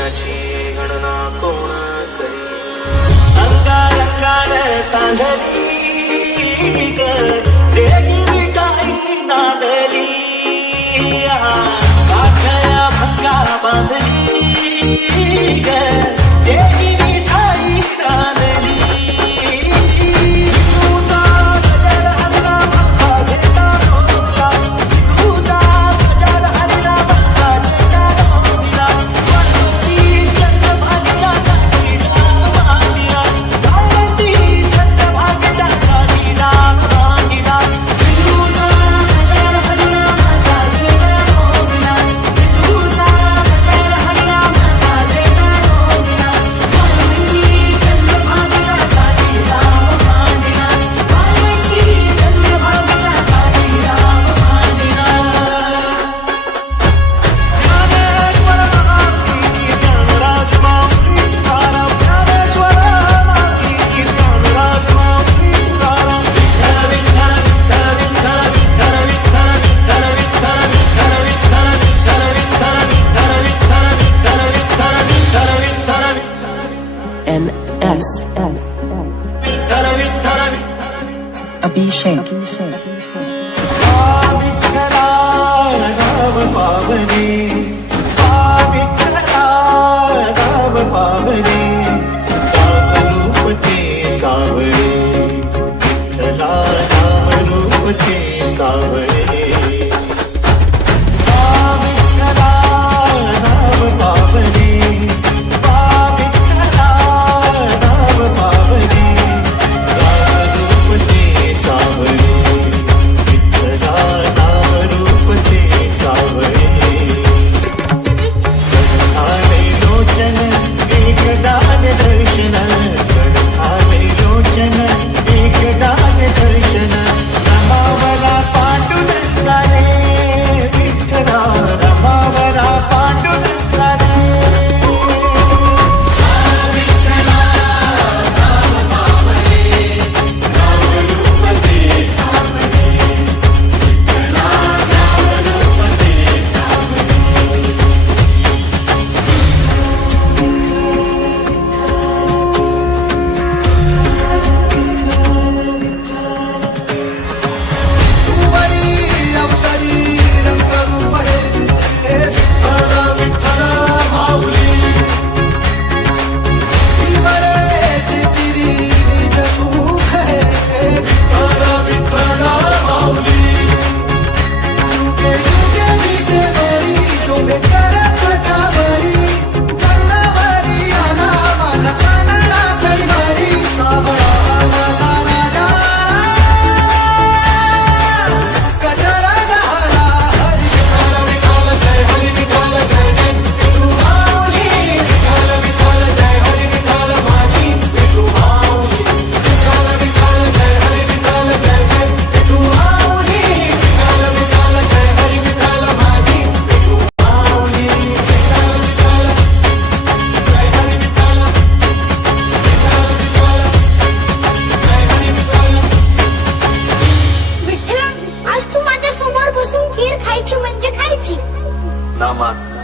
याची गणना कोण करी. अंगारंगार सांगली ग देही मिठाई नादली, काठया भंगा बांधली ग देही मिठाई नादली. Abhishek.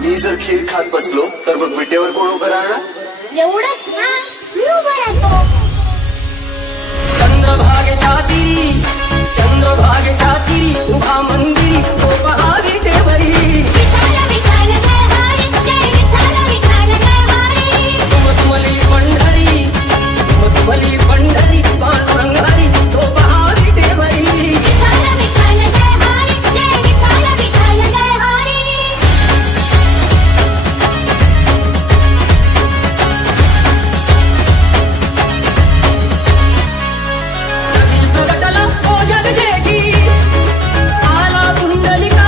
मी जर खीर खात बसलो तर मग विटेवर कोण उभं राहणार? एवढंच ना, मी उभा राहतो. चंद्रभागेच्या तीरी, चंद्रभागेच्या तीरी उभा मंदिरी तो पहा विटेवरी. विठ्ठल विठ्ठल जय हरी, जय विठ्ठल विठ्ठल जय हरी. मधुमली पंढरी, मधुमली पंढरी पांडुरंगारी तो पहा विटेवरी. विठ्ठल विठ्ठल जय हरी, जय विठ्ठल विठ्ठल जय हरी. जगला ओ जग जेगी आला पुंडलिक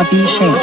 Abhishek.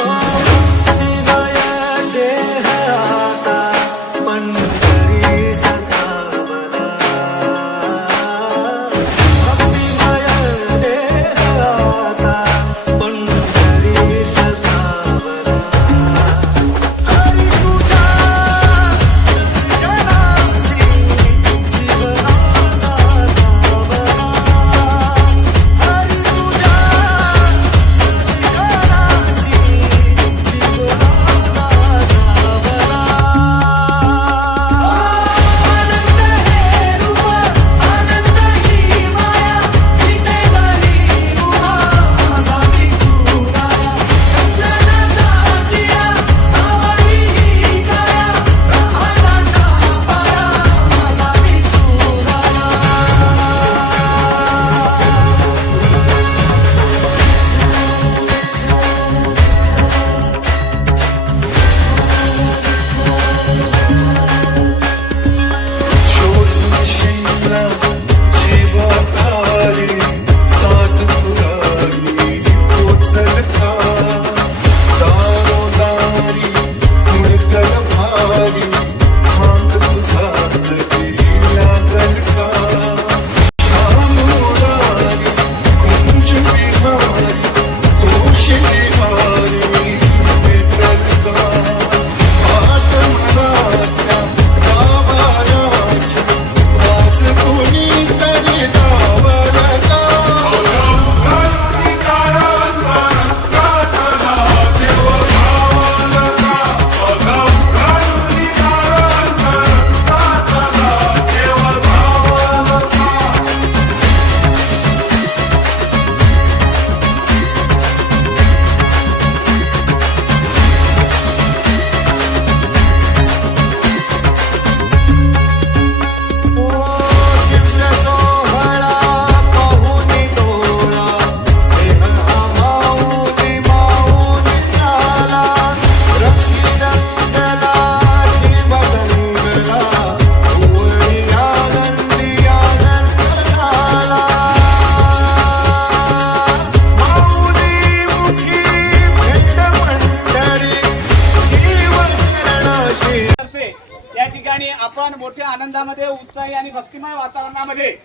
या ठिकाणी आपण मोठ्या आनंदामध्ये उत्साही आणि भक्तिमय वातावरणामध्ये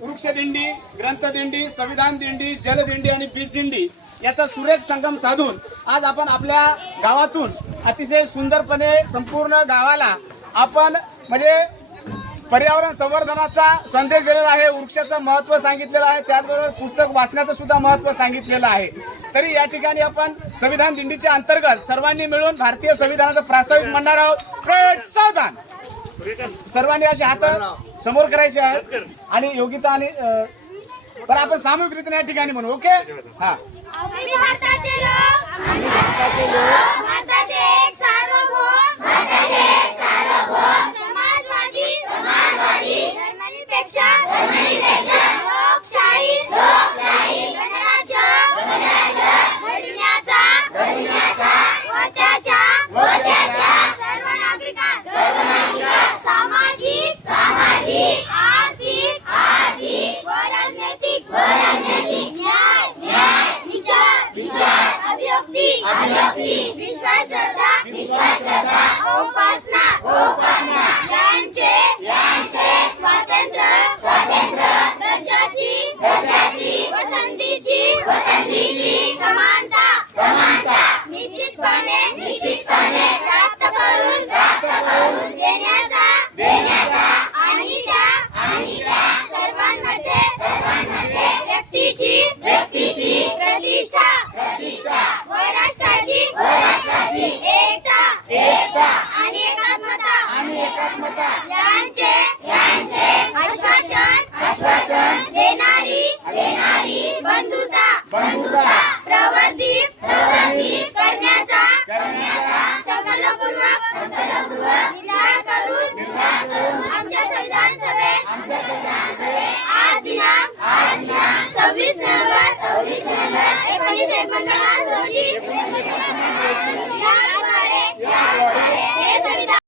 वृक्षदिंडी, ग्रंथदिंडी, संविधान दिंडी, जलदिंडी आणि बीज दिंडी याचा सुरेख संगम साधून आज आपण आपल्या गावातून अतिशय सुंदरपणे संपूर्ण गावाला आपण म्हणजे पर्यावरण संवर्धनाचा संदेश दिलेला आहे, वृक्षाचं महत्त्व सांगितलेलं आहे, त्याचबरोबर पुस्तक वाचण्याचं सुद्धा महत्त्व सांगितलेलं आहे. तरी या ठिकाणी आपण संविधान दिंडीच्या अंतर्गत सर्वांनी मिळून भारतीय संविधानाचं प्रास्ताविक म्हणणार आहोत. प्रेड सावधान. सर्वांनी असे हात समोर करायचे आहेत आणि योगिता आणि पण आपण सामूहिकरीतीने या ठिकाणी म्हणू. ओके. हा. आम्ही भारताचे लोक, भारताचे एक सार्वभौम, समाजवादी, धर्मनिरपेक्ष, लोकशाही, गणराज्य, घडविण्याचा, व त्याच्या सर्व नागरिकांस सामाजिक, आर्थिक व राजनैतिक न्याय, विचार, अभिव्यक्ती, विश्वास, श्रद्धा, उपासना यांचे स्वातंत्र्य, दर्जाची व संधीची समानता निश्चितपणे प्राप्त करून देण्याचा आणि त्या सर्वांमध्ये व्यक्तीची प्रतिष्ठा व राष्ट्राची एकता आणि एकात्मता यांचे आश्वासन देणारी बंधुता प्रवर्धित करण्याचा संकल्पपूर्वक निर्धार करून आमच्या संविधान सभेत आज दिनांक 26 नोव्हेंबर 1949 रोजी